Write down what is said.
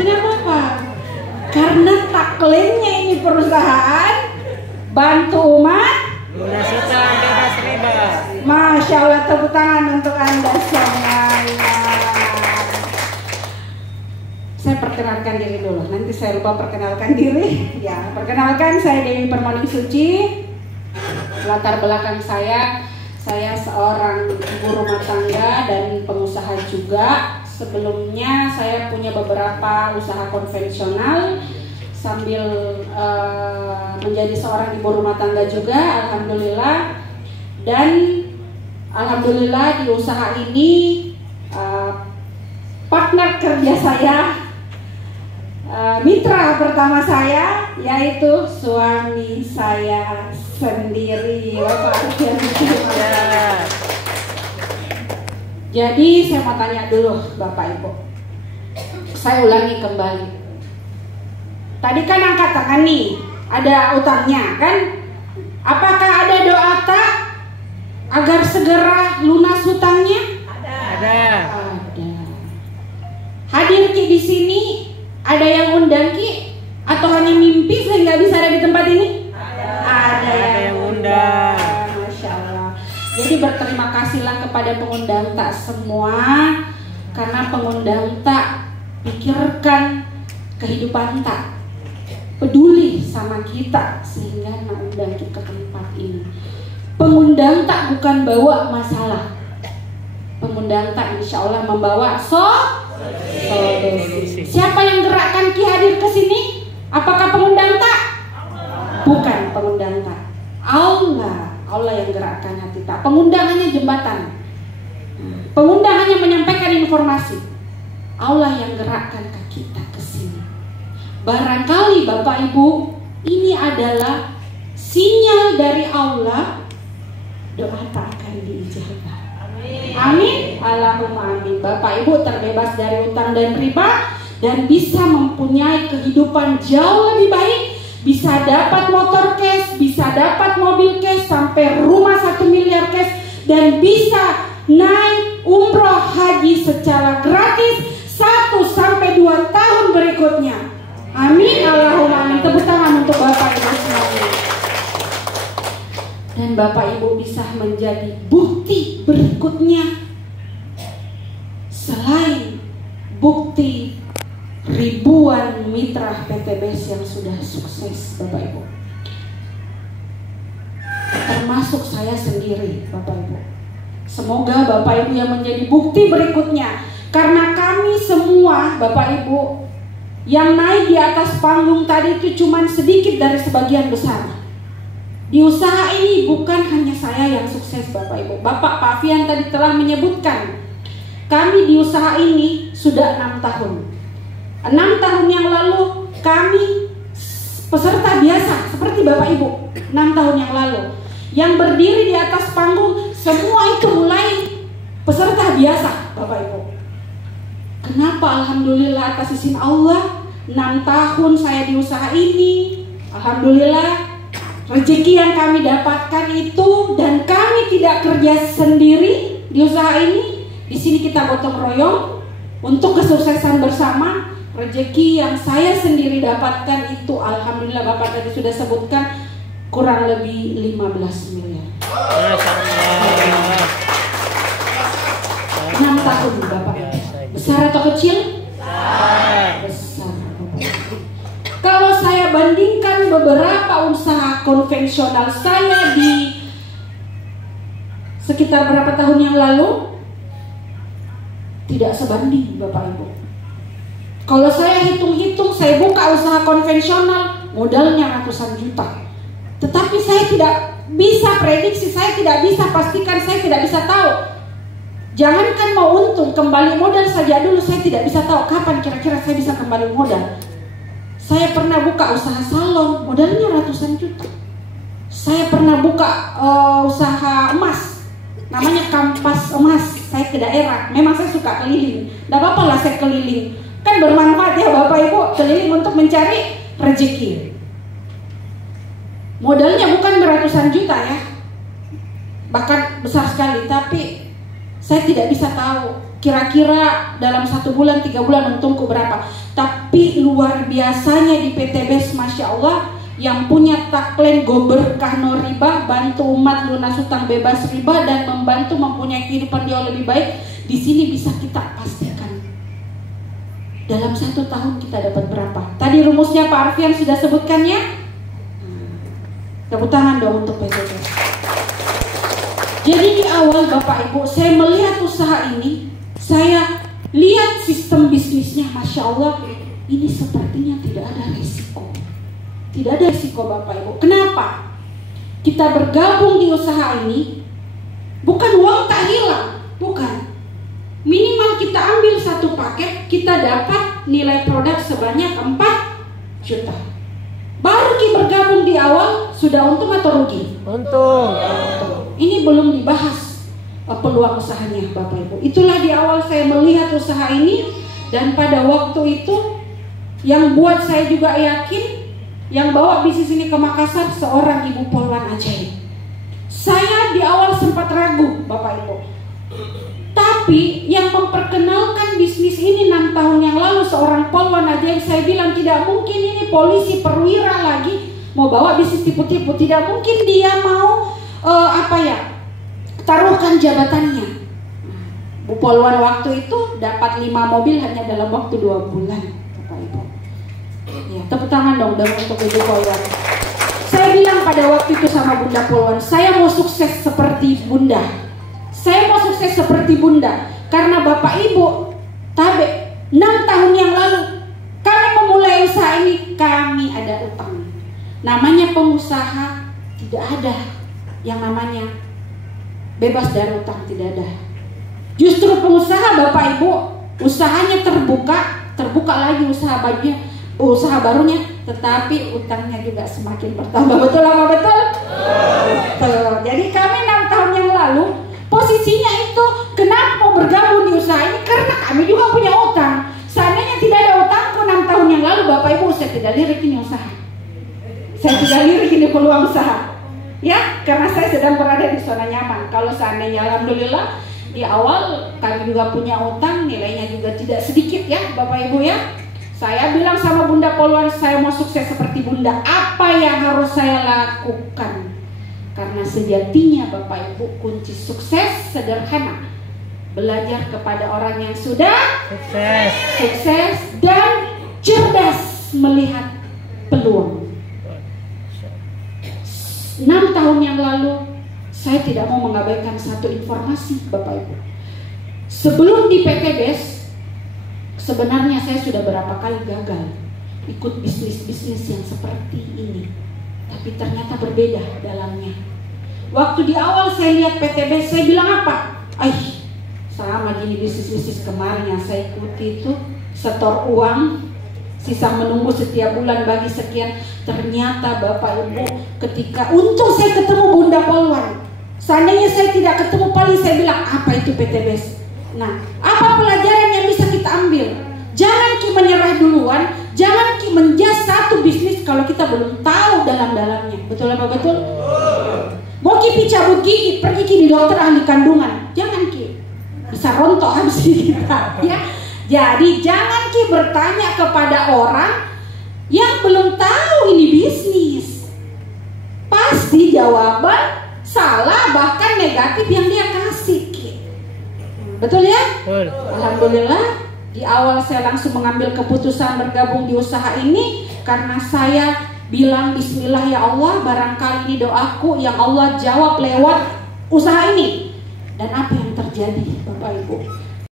Kenapa Pak? Karena tagline-nya ini perusahaan bantu umat lunas hutang bebas riba. Masya Allah, tepuk tangan untuk Anda semuanya. Saya perkenalkan diri dulu, nanti saya lupa perkenalkan diri. Ya, perkenalkan, saya Dewi Permoni Suci. Latar belakang saya seorang ibu rumah tangga dan pengusaha juga. Sebelumnya saya punya beberapa usaha konvensional sambil menjadi seorang ibu rumah tangga juga, alhamdulillah. Dan alhamdulillah di usaha ini partner kerja saya, mitra pertama saya yaitu suami saya sendiri, Bapak. Jadi saya mau tanya dulu Bapak Ibu, saya ulangi kembali. Tadi kan angkat tangan nih, ada utangnya kan? Apakah ada doa tak agar segera lunas hutangnya? Ada. Hadir Ki di sini, ada yang undang Ki atau hanya mimpi sehingga bisa ada di tempat ini? Ada yang undang. Masya Allah. Jadi berterima kasihlah kepada pengundang tak semua, karena pengundang tak pikirkan kehidupan tak, peduli sama kita sehingga mengundang kita ke tempat ini. Pengundang tak bukan bawa masalah, pengundang tak insya Allah membawa solusi. Siapa yang gerakkan Ki hadir ke sini? Apakah pengundang tak? Bukan pengundang tak. Allah yang gerakkan hati tak. Pengundang hanya jembatan. Pengundang hanya menyampaikan informasi. Allah yang gerakkan kita ke sini. Barangkali Bapak Ibu, ini adalah sinyal dari Allah, doa tak akan diijabah. Amin. Allahumma amin. Bapak Ibu terbebas dari utang dan riba dan bisa mempunyai kehidupan jauh lebih baik. Bisa dapat motor cash, bisa dapat mobil cash, sampai rumah 1 miliar cash, dan bisa naik umroh haji secara gratis 1-2 tahun berikutnya. Amin. Allahumma amin. Tepuk tangan untuk Bapak Ibu semuanya. Dan Bapak Ibu bisa menjadi bukti berikutnya selain bukti ribuan mitra PTBS yang sudah sukses, Bapak Ibu, termasuk saya sendiri, Bapak Ibu. Semoga Bapak Ibu yang menjadi bukti berikutnya, karena kami semua Bapak Ibu yang naik di atas panggung tadi itu cuma sedikit dari sebagian besar. Di usaha ini bukan hanya saya yang sukses, Bapak Ibu. Bapak Pak Fian tadi telah menyebutkan, kami di usaha ini sudah 6 tahun. 6 tahun yang lalu kami peserta biasa seperti Bapak Ibu. 6 tahun yang lalu yang berdiri di atas panggung, semua itu mulai peserta biasa, Bapak Ibu. Kenapa? Alhamdulillah atas izin Allah, 6 tahun saya di usaha ini, alhamdulillah rezeki yang kami dapatkan itu, dan kami tidak kerja sendiri di usaha ini. Di sini kita gotong royong untuk kesuksesan bersama. Rezeki yang saya sendiri dapatkan itu alhamdulillah Bapak tadi sudah sebutkan kurang lebih 15 miliar. 6 tahun Bapak. Besar atau kecil? Besar. Kalau saya bandingkan beberapa usaha konvensional saya di sekitar berapa tahun yang lalu, tidak sebanding Bapak Ibu. Kalau saya hitung-hitung, saya buka usaha konvensional, modalnya ratusan juta. Tetapi saya tidak bisa prediksi, saya tidak bisa pastikan, saya tidak bisa tahu. Jangankan mau untung, kembali modal saja dulu saya tidak bisa tahu kapan kira-kira saya bisa kembali modal. Saya pernah buka usaha salon, modalnya ratusan juta. Saya pernah buka usaha emas, namanya Kampas Emas. Saya ke daerah, memang saya suka keliling. Tidak apa-apa lah saya keliling, kan bermanfaat ya Bapak Ibu, keliling untuk mencari rezeki. Modalnya bukan beratusan juta ya, bahkan besar sekali. Tapi saya tidak bisa tahu kira-kira dalam 1 bulan 3 bulan untungku berapa. Tapi luar biasanya di PTBS, Masya Allah, yang punya tagline go berkah no riba, bantu umat lunas hutang bebas riba dan membantu mempunyai kehidupan jauh lebih baik. Di sini bisa kita pastikan dalam 1 tahun kita dapat berapa. Tadi rumusnya Pak Arfian sudah sebutkannya. Tepuk tangan dong untuk PTBS. Jadi di awal Bapak Ibu saya melihat usaha ini, saya lihat sistem bisnisnya, Masya Allah, ini sepertinya tidak ada risiko. Tidak ada risiko Bapak Ibu. Kenapa? Kita bergabung di usaha ini, bukan uang tak hilang, bukan. Minimal kita ambil 1 paket, kita dapat nilai produk sebanyak 4 juta. Baru kita bergabung di awal, sudah untung atau rugi? Untung. Ini belum dibahas peluang usahanya Bapak Ibu. Itulah di awal saya melihat usaha ini, dan pada waktu itu yang buat saya juga yakin, yang bawa bisnis ini ke Makassar seorang ibu polwan ajaib. Saya di awal sempat ragu Bapak Ibu, tapi yang memperkenalkan bisnis ini 6 tahun yang lalu seorang polwan ajaib. Saya bilang tidak mungkin ini polisi perwira lagi mau bawa bisnis tipu-tipu. Tidak mungkin dia mau taruhkan jabatannya. Bu polwan waktu itu dapat 5 mobil hanya dalam waktu 2 bulan Bapak Ibu. Ya, tepuk tangan dong untuk ibu polwan. Saya bilang pada waktu itu sama Bunda Polwan, saya mau sukses seperti Bunda. Saya mau sukses seperti Bunda. Karena Bapak Ibu tabe 6 tahun yang lalu kami memulai usaha ini, kami ada utang. Namanya pengusaha tidak ada yang namanya bebas dari utang, tidak ada. Justru pengusaha Bapak Ibu usahanya terbuka lagi usaha barunya, tetapi utangnya juga semakin bertambah. Betul apa betul? Betul. Jadi kami 6 tahun yang lalu posisinya itu kenapa mau bergabung di usaha ini, karena kami juga punya utang. Seandainya tidak ada utangku 6 tahun yang lalu Bapak Ibu, saya tidak lirik ini usaha. Saya tidak lirik ini peluang usaha. Ya, karena saya sedang berada di zona nyaman. Kalau seandainya alhamdulillah di awal kami juga punya utang, nilainya juga tidak sedikit ya Bapak Ibu ya. Saya bilang sama Bunda Polwan, saya mau sukses seperti Bunda. Apa yang harus saya lakukan? Karena sejatinya Bapak Ibu kunci sukses sederhana. Belajar kepada orang yang sudah sukses dan cerdas melihat peluang. 6 tahun yang lalu saya tidak mau mengabaikan satu informasi Bapak Ibu. Sebelum di PTBS, sebenarnya saya sudah berapa kali gagal ikut bisnis-bisnis yang seperti ini, tapi ternyata berbeda dalamnya. Waktu di awal saya lihat PTBS, saya bilang apa? Sama gini bisnis-bisnis kemarin yang saya ikuti itu, setor uang, sisa menunggu setiap bulan bagi sekian. Ternyata Bapak Ibu, ketika untung saya ketemu Bunda Polwan. Seandainya saya tidak ketemu, paling saya bilang apa itu PTBS. Nah, apa pelajaran yang bisa kita ambil? Jangan kita menyerah duluan, jangan kita menjas satu bisnis kalau kita belum tahu dalam-dalamnya. Betul apa betul? Mau kita cabut gigi, pergi di dokter ahli kandungan, jangan kita bisa rontok habis kita, ya. Jadi jangan kita bertanya kepada orang yang belum tahu ini bisnis. Pasti jawaban salah, bahkan negatif yang dia kasih. Betul ya? Betul. Alhamdulillah di awal saya langsung mengambil keputusan bergabung di usaha ini, karena saya bilang bismillah ya Allah, barangkali ini doaku yang Allah jawab lewat usaha ini. Dan apa yang terjadi Bapak Ibu?